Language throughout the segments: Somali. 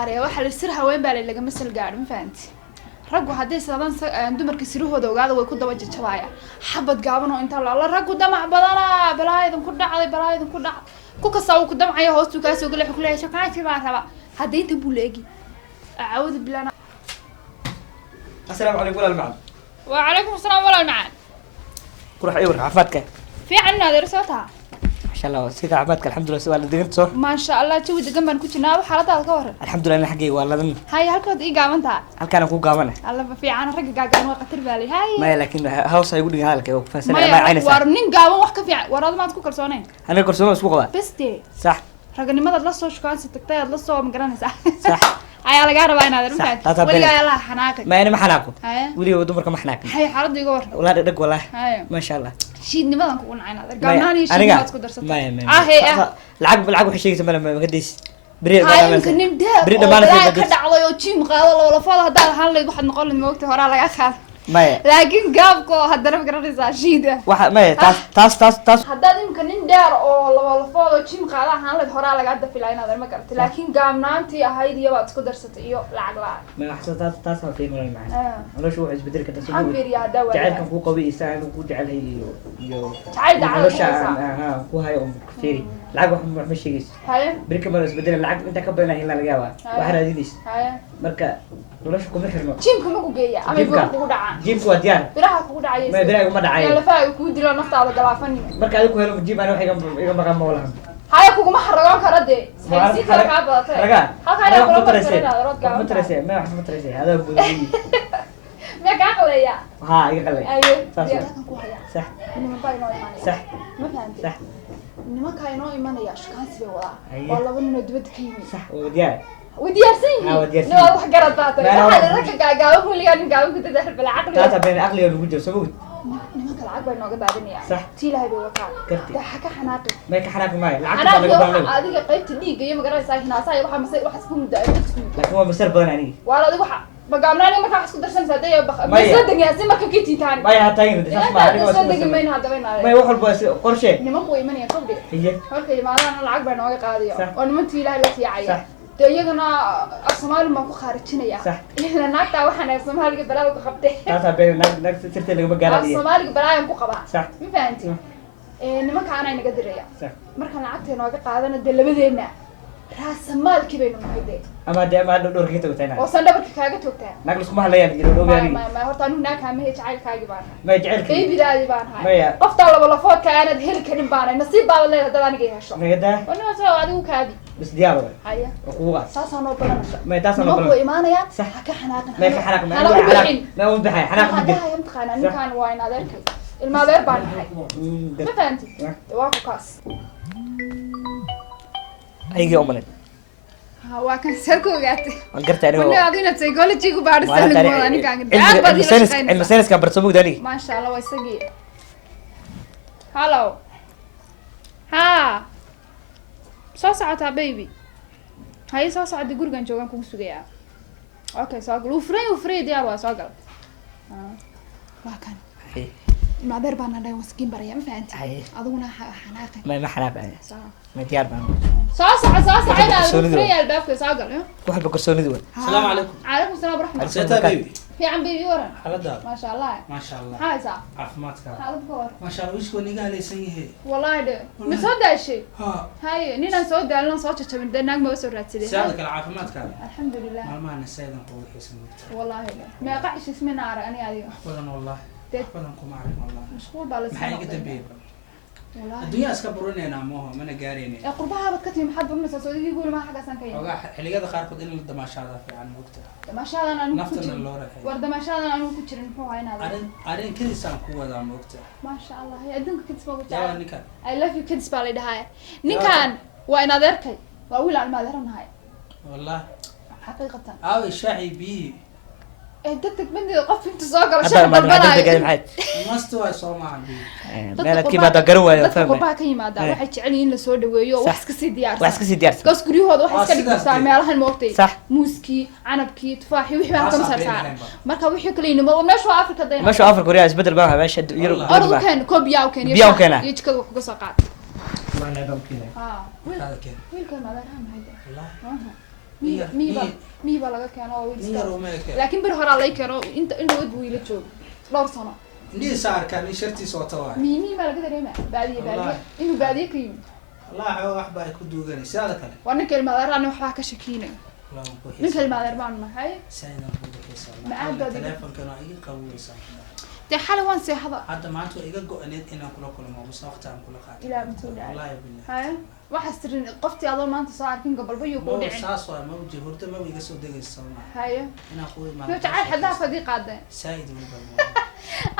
qaaraya waxa la sir haween baa laga masal gaar ma fahanti raggu hadii sadan dumarka sirahooda ogaada way ku daba jajabaaya xabad gaaban oo inta la raggu damac badana balaayidan ku dhacday ku kasoo ku damcaya hoostu ka soo galay xukuleey shaqaaci baa raba hadii inta buleegi aawad bilana السلام عليكم ولا المعلم وعليكم السلام ولا المعلم كروح ايور عفاتك في عنا درساتها ما شاء الله سيدي عفاتك الحمد لله سؤال دقنت صح ما شاء الله تو دغن ku jirnaa xaaladaada ka waran الحمد لله حقي والله هاي halkood ii gaabantaa halkaan ku gaabana alla fiican rag gaagan waa qatar baalay hay ما لكن هاوس ay gudhiga halka oo faasana ma aynaysa war nin gaaban wax ka fiican warad maad ku kalsooneen aniga kalsoon isku qaba beste صح raganimada la soo shaqaansi tagtay aad la soo magaranaysaa صح ayaa laga rabaa inaad rumaad waliga ayaa la xanaaqay ما انا ما حناقو ولي dumarka ma xanaaqin hay xaalad iga war wala dhag wala ما شاء الله shiidnimadan ku qunacayna gaabnaan iyo shiidnimaad ku darsatay lacag wax sheegaysa ma gadeys بري دمان ka dhacday oo jim qaado la falo hadaa hal leed waxad noqon leed moogtay hore laga qaad laakiin gaabko hadana ma garanaysaa shiida waxa ma taas hadaa imka nin dheer oo la falo jim qaado hal leed hore laga dafilay inaad ma gartay laakiin gaabnaantii ahayd iyo baad isku darsatay iyo lacag la ma xasataas taas ha fiirin macna noloshu wax isbedel ka tasoo xambiriya dawa jacaylkan ku qabi isaan ku jecelahay iyo jacayl ku hayo fiiri lacag wax ma sheegayso birka ma isbedel lacag inta ka badan la laga yaabaa wax raadinaysa marka noloshu kuma xirmo jimka ma ku geeya ama buu ku dhacaa jimka waa diyaar biraha ku dhacay ma biraha ma dhacay la faa ku dilo naftaada galaafan marka adigu helo jim ana wax iga maqan ma walahan haya kugu ma xaragoon kara de si kala ka badatay raga halka ay kula tarayse ma tarayse ma wax ma tarayse hada budii ما كعقلية ها يقلي أيوة صح صح إنما كاينو إيمانية صح ما فهمت صح إنما كاينو إيمانية شو كان سوي والله وإنه دبت كيمي صح وديار وديارسين وديارسين لا wax garad baatay waxa la rag gaagaabo kuliyan gaabo ku dadal bal aqli taata been aqli oo lagu jiro sabuud nimanka lacag bay nooga daadinaya صح tii ilaahay bay wataan waxa ka xanaaqay ma ka xanaaqay ma lacagta laga baahnay adiga qaybta dhiiga iyo magaranaysaa hinaasaa waxa isku muddaa laakiin waa masar badan aniga wala adiga waxa بقامناني ما كان حسكو درسان سادية بخ ما يصدق يا سمر كيتي تاني ما يهتاين ده اسمع عليه صدق مين هذا وين هذا ما يوحل بس قرشة نما قوي من يقبل هي هلك ما أنا العقب أنا واقع قاضي ونمتي له التي عيا تيجنا الصومال ما كو خارجين يا صح إحنا نقطع وحنا الصومال قبلا وخبته تاتا بين نك سرت اللي بقى دي الصومال قبلا كو قبا صح ما فهمتي نما كان أنا قدر يا صح مركنا العقد أنا واقع قاضي ندل بدينا راس مال كبير من هيدا أما ده ما دور كده وتانا وصلنا بركة توقتها نقلس ما هلا يعني لو يعني ما هو تانو هناك هم هيك عيل كاجي بان ما يجعل كي بداية بان هاي أفضل ولا فوق كأنا هيل كريم بان نصيب بعض اللي هذا أنا جاي هشام ما يدا وأنا سوى عدو كادي بس ديابه هيا وقوة ساسا نو بلنا ما يتاسا نو بلنا ما هو إيمانه يا صح حناق ما يحناق ما هو بحي حناق هذا هاي امتحان أنا كان واين هذا المادر بان هاي ما فهمتي واقع كاس أيجي أملت waa kan sarko gaatay waan gartaa aniga wala adina psychology ku baadhisan mo ani kaan gaar badi la shaqeynaa ilma sayniska barsamug dani ma sha Allah way sagi hello ha soo socota baby hay soo socda gurigan joogan kugu sugaya okay soo gal u free diyaar waa soo gal waa kan ما دير بان انا مسكين بريا ما فهمت اظن حناقه ما حناقه ما ديار بان صاص انا فري الباب ساقل واحد بكرسوني دول السلام عليكم عليكم السلام ورحمه الله سيتا بيبي في عم بيبي ورا حلدا ما شاء الله ما شاء الله هاي صح عافماتك هذا بكور ما شاء الله وش كوني قال يسيه والله ده مسودا شيء ها هاي نينا سودا لنا صوت تشمن دناق ما بس راتسدي ساعدك العافماتك الحمد لله ما انا سيدنا قوي حسن والله ما قعش اسمي نار انا هذه احفظنا والله احفظنكم معرف والله مشغول بالله maxay iga dambeeyay والله adduunyaa iska burinayna mooho mana gaareenay qurbaha bad ka timi xad umma sasoodigi guul ma xaga san kay oga xilligada qaar kood in la damaashada fiican mugta damaashada aan naftana loo raxay war damaashada aan ku jirin muxuu haynaada arin kaliisaan ku wadaa mugta ma sha Allah hay adduunka kids ma yaa ninkan I love you kids baa leedahay ninkan waa in adeerkay waa wiil aan maadeernahay wallahi xaqiiqatan aawi shaahi bi دكتك بندي قف انت صاقر شنو بالبلاي ماستوى سومعان بي مالك كيما دقروا يا فهمي قربها كيما waxay jecel yihiin la soo dhaweeyo wax iska sii diyaarsan wax iska sii diyaarsan kaas guriyahooda wax iska dhigtaa meelahan moogtay صح muuski canabki tufaaxi wixii baa ka saarsan marka wixii kale inama meesha Afrika dayna meesha Afrika Korea isbedel baa meesha Yurub ordu kan koobiyaa kan iyo jikada wax ka soo qaad ma naga keenay wiilkan hada keen wiilkan ma leeyahay wallahi مي بلا كان أو نير وماك لكن بره عليك كانوا أنت ود بويلة شو دور سنة ني صار كان شرتي صوته واحد مي ما لقدر يما بعدي إنه بعدي كريم والله هو واحد بقى يكون دوغاني سالك أنا وأنا كلمة أنا وحاك شكينة من كلمة أربعة ما هاي ساينا بقول كيسا معاه بدي. تلفون كانوا أي قوي صار ده حالة وان سي هذا hadda maanta waa iga go-aneed inaan kula kulmo bas waqtigaan kula qaato إلى بتقول wallahi billahi هاي واحد سرين قفتي هذا ما أنت صار كين قبل بيو ma قولي saas waa ma wajhi horta ma iga soo degayso ma هاي inaan ku imaado شو تعال حدا صديق هذا said waliba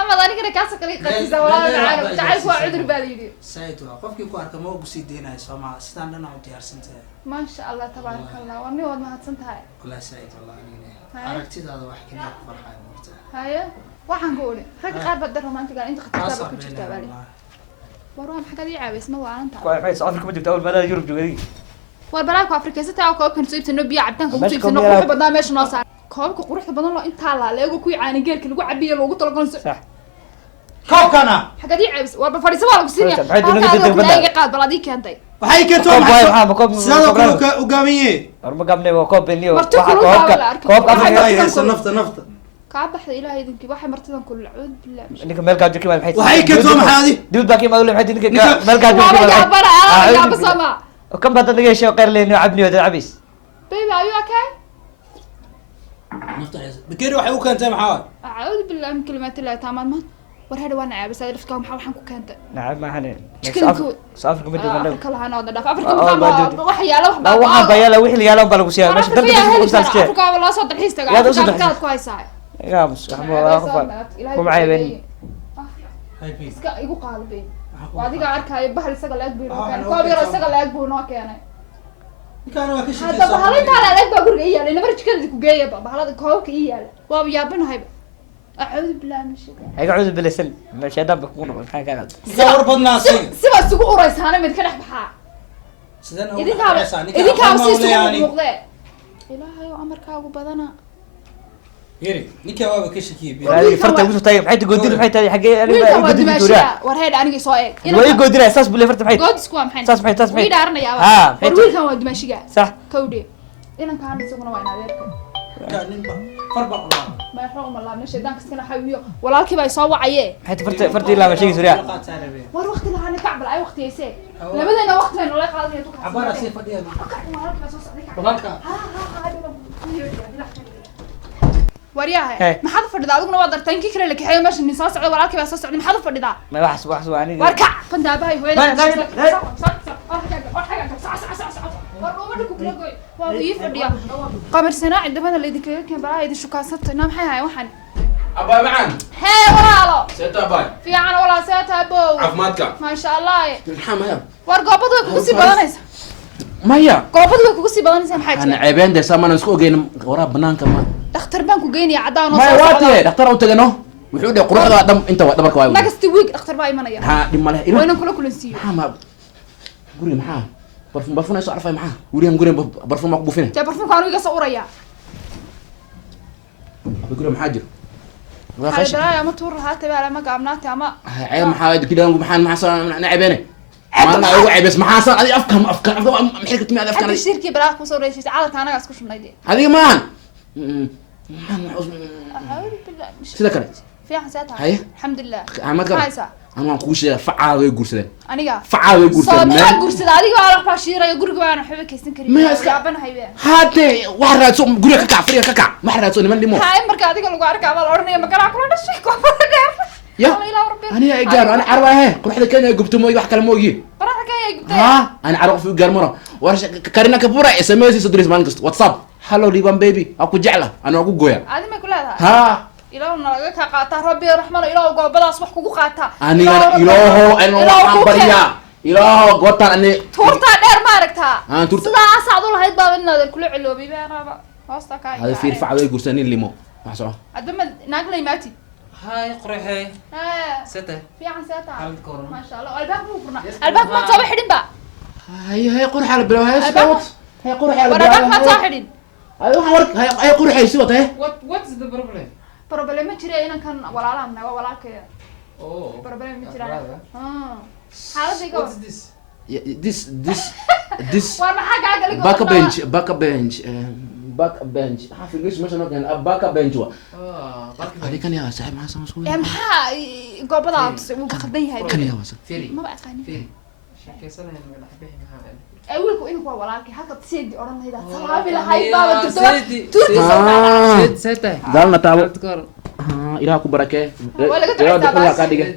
أما ذاني كده كاسة قريقة زوال تعال تعال هو عذر بالي said waa qofkii ku arka ma ugu sii deynayo Soomaa sidaan dhan u diyaarsantahay ما شاء الله تبارك الله واني واد ما هتسنت هاي wallahi said wallahi Haya. aragtidaada wax kaliya ku farxay moogta هاي waxaan ku oolay rag qaar bad romantiga inta taas khatarta ku jirta bali waraa maxaa kadii caawis ma waanta waxay soo afrika ma jirto awal madada yurub joogay war baraaka afrika sita oo koobkan soo iibsano biyo cabitaanka ugu iibsano qurux badan meesha noo saar koobka quruxda badan loo inta la leego ku yaani geelka lagu cabiyo loogu talagalay sax koobkana xagadii caawis war fariisa waa lagu siinaya Maxay dunidu degdeg badan? iga qaad baladii keentay waxay ka Koob waay, waxaa ma koob- sidoo kale koob- u gaamiye horma gabnay waa koob beniyo Marti kulul baa la arkay. koobka Waxay afrika tahay- haysa nafta nafta ka baxday ilaahay idinki waxay martidan kulul cuud billah ninka meel gaajo kimaad maxay waxay ka soo maxaadi dibad baa kimaad wala maxay ninka Ninka- meel gaajo waa kimaad ya bara ya basama kan badan laga heshay qeyr leeyno cabni wada cabis baby are you okay nafta haysa bakeeri waxay u keentay maxaa أعوذ بالله من كلمات الله تماما ورهذا وانا عابس هذا لفتكم حاول حنكو كانت nacab ma hanin Chicken coop. South Africa mid ma أفريقيا لها نوضة دافع آه، أفريقيا بعد- محمد وحيا له la waxa bayala wixii la yaalo baa lagu siyaa meesha dalka dadka ku salskee أفريقيا والله صوت الحين لا، ده صوت استقع الحين. كانت كويسة yaa mus wax ma wada qof kum caybeen hay bi iska igu qaalbay waadiga arkay bahal isaga la agbuy noo keenay Ah, koob yar okay. isaga la agbuy noo keenay ninkaan waa ka hadda bahalay shaqeysaa taala la agba guriga ii yaala nabar jikada ku geeya bahalada koobka ii yaala waa yaabanahay أعوذ بالله من الشيطان ay gacuud bilaysan meesha dab ku noqon maxay ka qad ninkaan war badnaa asiga siba isugu uraysaana mid ka dhex baxaa sideen ugu idinkaaba dhexeysaa ninkaan idinkaaba aqoon si ma isugu leeyahay muuqdee ilaahay oo amarkaagu badana yiri ninkaan waaba ka shakiyay bi raadi farta ugu soo taagay maxay goodin maxay tahay xagee wiilka waa goodin dimaashiya duura war heed aniga soo eeg way goodin saas bule farta maxay goodisku waa maxay saas maxay taas maxay wii dhaaranayaa Ah, war maxay wiilkan waa dimaashiga sax kawdhe inankaan isaguna waa inadeerka ninkaan ninba farba qolaa ma yaxro uma laabna shaydaanka iskana xawiyo walaalkii baa soo wacaye maxay farta ilaa ma sheegi suuriya war waqti lahaana kacbal ay waqtiyeysee labadeena waqti baynu la qaadanaya tu cabara si fadhiya walaalkii baa soo socday kacbal walaalka waryahay Hey. maxaad u fadhidaa adiguna waa dartay inkii kale la kaxeeyo meesha nin soo socda walaalkii baa soo socday maxaad u fadhidaa ma wax waa aniga war kac fandaabahay hooyada Hey, hey, hey. waa ii fadhiya qamar sanaaci dabada laydinkaga keen balaa idin shukaansanto inaa maxay hayan waxaan أبا معان hee walaalo سيد أباي fiican walaa seetaa bow عفماتك maasha allah محمد war goobadu way kugu sii badanaysa مايا goobadu way kugu sii badanaysa maxay أنا jira عيبين ده سامنا نسكو جين ورا بنانك ما dhakhtar baan ku geynaya caddaan oo ما soo واتي socda دكتور أنت جنو وحود قروح ده دم أنت دمك واي nagasti wiig dhakhtar baa imanaya ها دم ماله waa إيه inaan kula kulansiiyo محمد قولي محا برفون أيش أعرفه محا قولي قولي برفون مقبو فين dee barfunka anu iga soo uraya بيقولوا محاجر ولا waxaa خش dalaaya ama tuur lahaatay baa ama gaabnaatay ama عيب محا كده محا محا صار أنا عيبينه ما أنا أقول عيب بس محا صار هذه أفكار محرك تمي هذه xagga أفكار shirkii balaa kusoo reeshaysay cadarka anagaa isku shubnay dee هذه مان أعوذ بالله من الشيطان. سيدا كانت fiican see tahay Haye. alxamdulilah أحمد maxaa كان haysaa أنا كوشة فعال ويقول aniga فعال ويقول soo maxaa gursada adiga waa la faashiiraya guriga baana waxba kaysan karin Ma iska- yaabanahay be هاتي واحد راسو قولي كعك فريق كعك ما حد راسو نمن دمو haay marka adiga lagu arkaa baa la oranaya magaraa kula dhashay koobada dheer يا Alla ilaahu rabbi أنا إيجار أنا عربة هي كل حدا كان يجبت موي واحد كلام موي baraha kaya gubtay ها أنا عربة في إيجار مرة ورش كارينا كبورة اس ام اس سدريس مانكست واتساب هلو ريبان بيبي أكو جعلة أنا أكو جويا adi may ku leedahay ها ilaahu nalaga kaa qaataa rabbi raxmano ilaahu goobadaas wax kugu qaataa أنا إلهو أنا وحنا بريا إلهو قطع أني tuurtaa dheer ma aragtaa Ah, tuurta- sidaas aad u lahayd baa inaad kula ciloobay beenaba hoosta kaa هذا في رفع ويقول سنين ليمو ما سوا adama naagna imaati hay qorexey haa sete fiican see tahay xaalad koran maasha allah albaabka wuu furnaa albaabka maad sooba xidhin ba هي قرحة على بلا هي سوت هي قرحة على war albaabka maad soo بلا xidhin هي ورك هي قرحة سوت هي what is the problem problem ma jira inankan walaalaan naga walaalkaya oh problem ma That's jiraan right, xaaladayga what is this this this وما حاجة قال لك back bench back bench back bench في الجيش مش ممكن back bench هذه كان يا صاحب ما سمع شو يا محا قبضة وخدني هاي كان يا واسع فيري ما بقى قاني فيري شكيسنا من الحبيه معانا أولكم إنكم ولكن حتى تسيدي أوران هيدا صحابي لهاي بابا ترتبط سيدي قالنا تابو تذكر إلى أكو بركة ولا قلت إلى عايز دخول أباس. كاديجا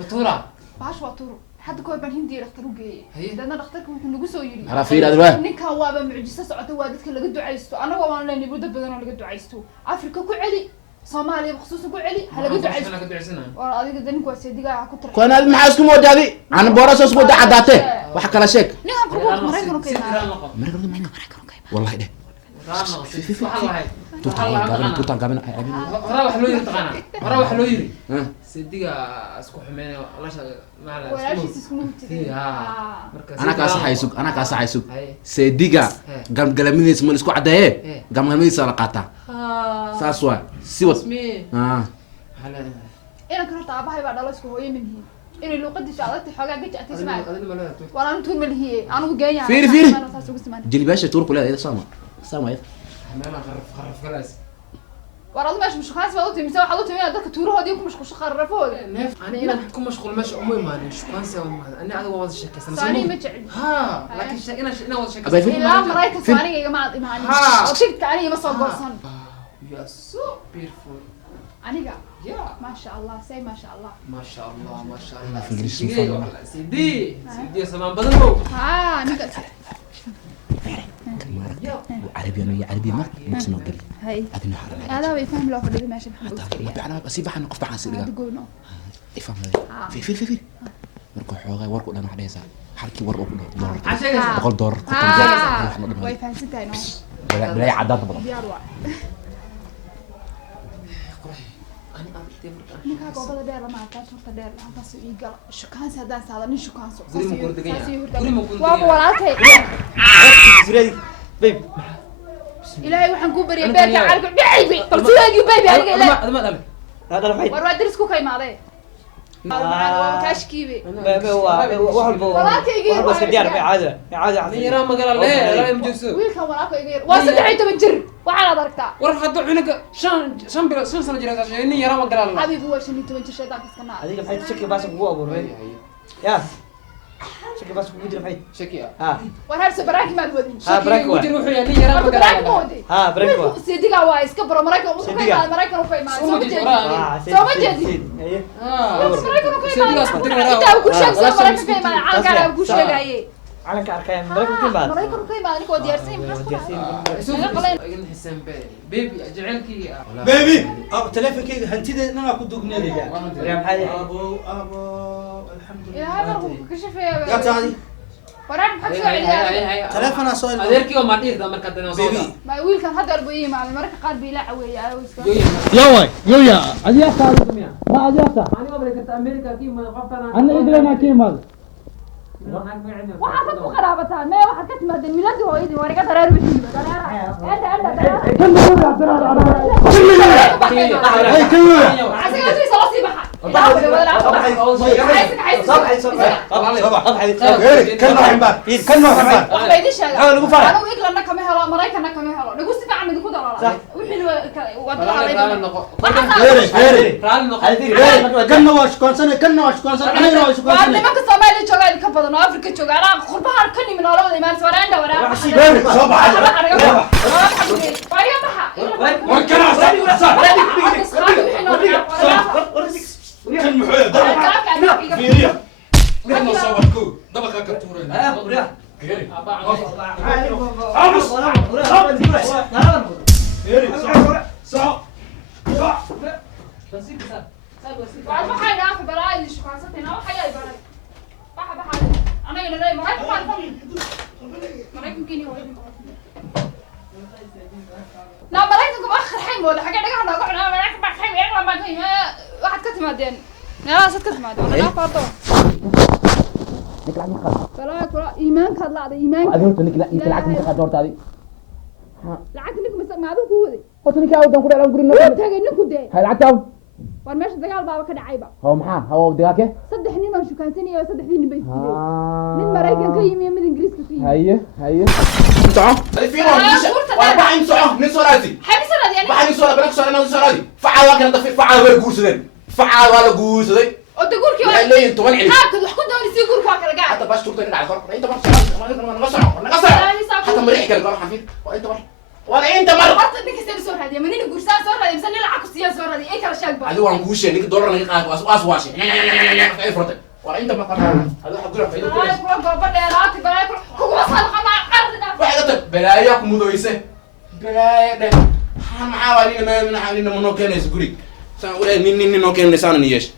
بطولة باش واتورو حتى كوي بان هندي رخترو جي هي؟ دانا رخترك ممكن نقول سو يري على فير هذا بقى ninka waaba mucjiso socota waa dadka laga ducaysto anaga waan leenahay muddo badan oo laga ducaysto afrika ku celi soomaaliya khusuusan ku celi ha laga ducaysto انا كنت عسنا waa adiga daninku waa seediga ku tar كون هذا محاس كم ودادي أنا بورس أسبوع ده عداته وحكى لا شيك ninkan qurbo maraykan ka imaa والله ده توتان قابل روح لو يري تقانا روح لو يري سيديغا اسكو حمين لاش ما لا walaashiis isku mugtay أنا كاس حيسوق أنا كاس حيسوق سيديجا قام قلمينيس من إسكو عدايه قام قلمينيس على قاطع ساسوا سوت اسمي هلا ina kan horta aabahay baa dhalo isku hooyo minhi inay luuqadiisa adagtay xoogaa gaji atismaa walaan tuur malhiye anigu geeyaa فيري فيري جلي باشا تور كلها إذا سامع سامع إذا انا خرف خلاص war adu meesha mushkaas baad u timi mise waxaad u timi inaad dadka tuurahoodii ku mashquulsho kharrafooda انا الى كم مشغول ماشي امي ما شو كان سوى انا هذا واضح شكل saanii ma jecel ها لكن انا واضح شكل أبي في- ilaa maraykanka aniga igama ad imaanin Ha. oo tigta aniga ima soo goorsan يا سو بيرفول aniga يا maasha allah say maasha allah ما شاء الله ما شاء في الله إنجليزي سيدي فاهم. والله سيدي سيدي سمان بدلو ها ninka عربي أنا عربي ما نقصنا قبل hay هذا نحر adaa bay fahmi loo fadhiday meesha maxamed أنا أسيب عن قف عن سيدي hada goyno إفهم هذا في مركو حوغا وركو لنا حديثا حركي ورقو دولار عشان بقول دولار way fahansantahay no بلاي عداد بلا diyaar waa ninkaa goobada dheer lama arkaa turta dheer halkaas ii gala shukaansi haddaan saada nin shukaanso waaba walaalkay بيب ilaahay waxaan kuu bariyay beerka caalku dhacaybi bal sidaagii baybi aniga ilaahay هذا ما هذا الحين war waa daris ku ka imaadee waa kaashkiibe واحد بس كديار عادة عادة يرى ما قال لا لا مجلس wiilkan walaalka iga yar waa 13 jir waxaad aragtaa ورا حد عنك شن سنه جرات عشان يرى ما قال لا xabiib waa 15 jir shaydaanka iska naa هذيك الحين شكل باسك هو أبو ربيع يا شكل باسك مدير الحين شكيا ها war harse baraaki maad wadin ها بريك واحد مدير وحي يعني يرى ما horta baraaki ma قال wadi ها بريك واحد sidiga waa iska baro maraykan uu ka Sidiga. imaad maraykan uu ka imaad soo Soo jeedi jeedi. soo ma jeedi maraykan uu ka imaad intaa ku sheegay maraykan ka imaad caalkaan ku sheegaye على كأركان بريك كم بعد maraykan uu ka imaad aniga waa diyaarsan maxaa حسين بيبي جعلك بيبي تلفك هنتي انا كنت دوغني يا محل ابو الحمد ilaahay لله markuu ka shafeeyo يا تعالي waraan maxaa soo celiyaa تلفنا سؤال adeerkii oo ma dhiirta marka dana soo بيبي ma wiilkan hadda arbo ii imaaday marka qaar bii la caweeyay ayuu iska يوي يويا أجياسا ما أجياسا ani ma bari karta America kii ma qaftana أنا إدرينا كيمال waxaad ku qaraabataan mee waxaad ka timaadeen miladii hooyadii war iga dareer bixin كم يويا درار أنا asaga laftiisa la sii baxa wax la idin sheega anigu englandna kama helo maraykanna kama helo nagu si fiican idinku dalala wixii waa nimanka soomaaliya jooga idinka badan oo afrika jooga anaa qurbahaan ka nimin oo la wada imaan waraanda waxay dhaafi balaa idin shukaansateen waxay ay baray baxa baxa anaga nalay maraykan baan ka maraykankini na maraykanka ma kharxay mooda xagee dhagaha nooga cunaa maraykan baa kharxay england baan ka waxaad ka timaadeen meelahaasad ka timaadeen wala dhaaf horto balaa kula iimaankaad lacday iimaanka أدورت نك لا أنت العكس أنت قدرت هذه lacagta ninka maaduu ku waday قلت لك أود أقول أنا أقول wuu إنه tagay ninku dee هاي العتاب war meesha dagaal baaba ka dhacayba هو محا هو بدياك saddex nin oo dukaansanaya saddex din bay mid Mareykan ka yimi mid Ingiriis ka yimi haye تعال في واربع نسعه نسرادي حبي سرادي يعني بعد نسرادي بلاك سرادي نسرادي فعل لكن هذا فعل ولا جوسدين فعل ولا جوسدين oo tagurki لا ليه انت وين عيش qaabka wax ku doonaysi gurku waa kala gaar حتى باش تقطع على فرق انت ما حتى مريح كده راح فيك وانت ولا انت مره horta ninka soo soo raadiya manina guursan soo raadiya misan lacag ku siya soo raadiya ay kala sheeg baa هذا وان كوشه نيك دولار نيك قاعد واس واشي اي فرق ولا انت ما قرر هذا حق له فايده ay كويس ku go'ba dheeraati baa ku wasal qaba qarda واحد بلايا كمودويسه بلايا ده معاه علينا ما علينا منو كان يسقري سان ولا نين نو كان لسان نيش